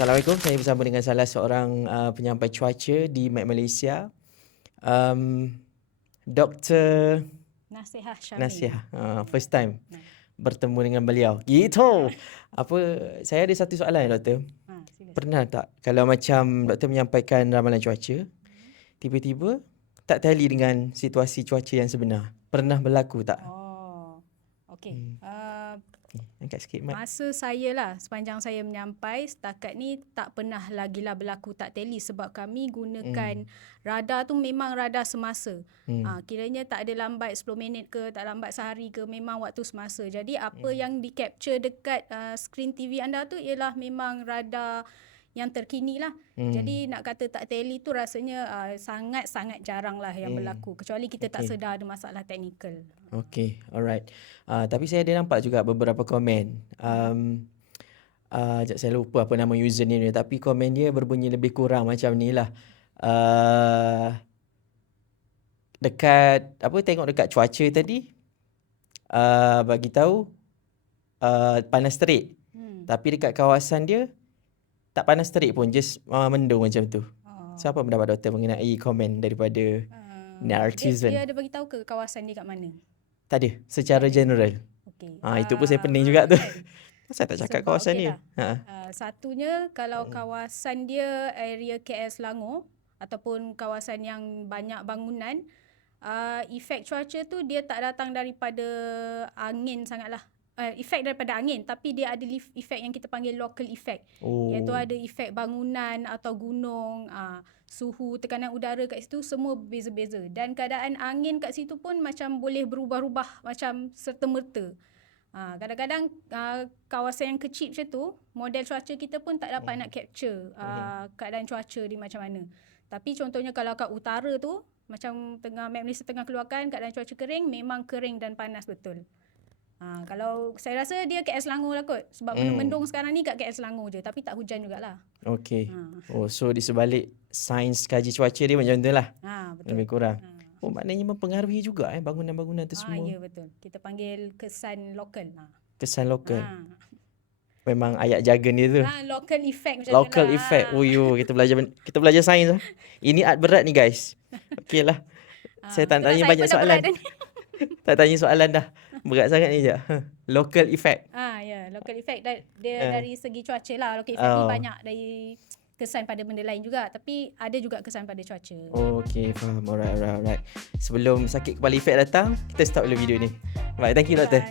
Assalamualaikum, saya bersama dengan salah seorang penyampai cuaca di Met Malaysia, Dr. Nasihah Syamil. Nasihah. First time bertemu dengan beliau. Gitu. Saya ada satu soalan, Doktor. Sila. Pernah tak kalau macam Doktor menyampaikan ramalan cuaca, tiba-tiba tak tally dengan situasi cuaca yang sebenar? Pernah berlaku tak? Okey. Angkat sikit mic. Masa saya lah, sepanjang saya menyampai, setakat ni tak pernah lagilah berlaku tak tally sebab kami gunakan radar tu memang radar semasa. Kiranya tak ada lambat 10 minit ke, tak lambat sehari ke, memang waktu semasa. Jadi apa yang di capture dekat skrin TV anda tu ialah memang radar yang terkini lah. Jadi nak kata tak tally tu rasanya sangat-sangat jarang lah yang berlaku. Kecuali kita tak sedar ada masalah teknikal. Okay, alright. Tapi saya ada nampak juga beberapa komen. Saya lupa apa nama username dia, tapi komen dia berbunyi lebih kurang macam ni lah. Tengok dekat cuaca tadi, bagi tahu panas terik. Tapi dekat kawasan dia tak panas terik pun, just mendung macam tu. So apa pendapat doktor mengenai komen daripada netizen? Dia ada bagi tahu ke kawasan dia kat mana? Tak ada, secara general. Okay. Itu pun saya pening juga tu. Saya tak cakap Sebab kawasan ni. Satunya kalau kawasan dia area KL Selangor ataupun kawasan yang banyak bangunan, efek cuaca tu dia tak datang daripada angin sangatlah. Efek daripada angin, tapi dia ada efek yang kita panggil local effect. Iaitu ada efek bangunan atau gunung, suhu, tekanan udara kat situ semua berbeza-beza. Dan keadaan angin kat situ pun macam boleh berubah-ubah macam serta-merta. Kadang-kadang kawasan yang kecil macam tu, model cuaca kita pun tak dapat nak capture keadaan cuaca di macam mana. Tapi contohnya kalau kat utara tu, macam Met Malaysia tengah keluarkan keadaan cuaca kering, memang kering dan panas betul. Kalau saya rasa dia KL Selangor lah kot. Sebab mendung sekarang ni kat KL Selangor je. Tapi tak hujan jugalah. Okay. So di sebalik sains kaji cuaca dia macam tu lah. Betul. Lebih kurang. Maknanya mempengaruhi juga bangunan-bangunan tu semua. Ya betul. Kita panggil kesan lokal. Kesan lokal. Memang ayat jargon dia tu. Local effect macam local tu lah. effect. Kita belajar sains lah. Ini art berat ni guys. Okey lah. Saya tak tanya banyak soalan. Tak tanya soalan dah. Berat sangat ni je. Local effect. Local effect dia dari segi cuaca lah. Local effect ni banyak dari kesan pada benda lain juga. Tapi ada juga kesan pada cuaca. Okay, faham. Alright. Sebelum sakit kepala effect datang, kita stop dulu video ni. Baik, thank you doktor.